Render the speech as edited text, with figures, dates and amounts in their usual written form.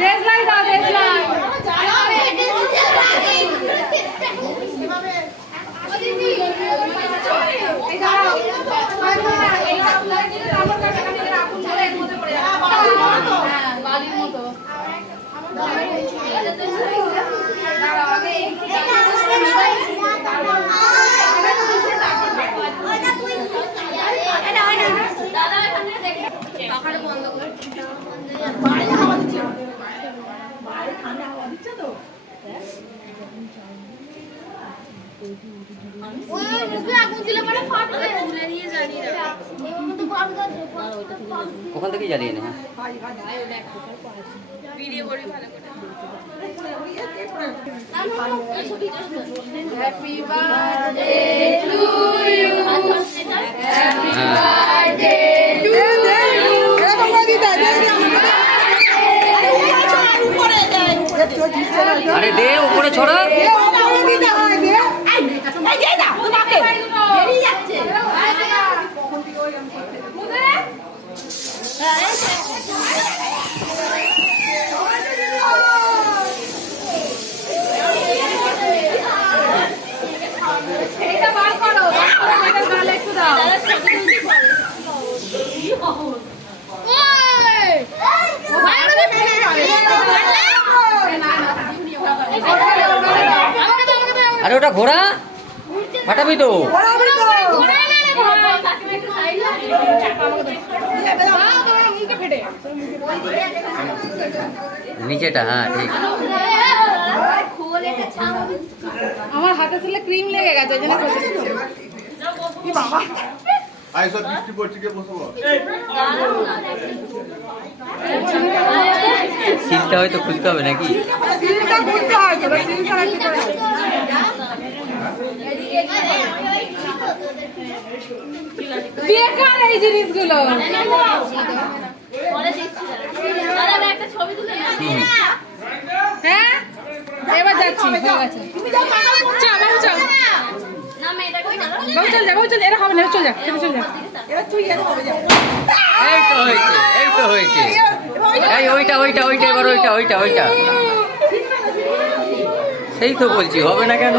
দেশলাই দাও দেশলাই বালির মতো ওখান থেকেই জ্বালিয়ে নে। ভিডিও করি ভালো করে happy birthday to you happy birthday to you আরে দে উপরে ছড়া। এটা বার করো এটা গালে একটু দাও আরে ওটা ঘোড়া ফাটাবি তো। নিচেটা হ্যাঁ ঠিক। আমার হাতে ছিল ক্রিম লেগে গেছে জানা আইসব বৃষ্টি পড়ছে কে বসবো সিলটা হয়তো খুলতে হবে নাকি? বেকার এই জিনিসগুলো হ্যাঁ এবার যাচ্ছি হয়ে গেছে চল বাবু চল বাবু চল যা বাবু চল এরা হবে না চল যা চল যা এই তো হয়েছে এই তো হয়েছে। এই ওইটা ওইটা ওইটা এবার ওইটা ওইটা ওইটা সেই তো বলছি হবে না কেন?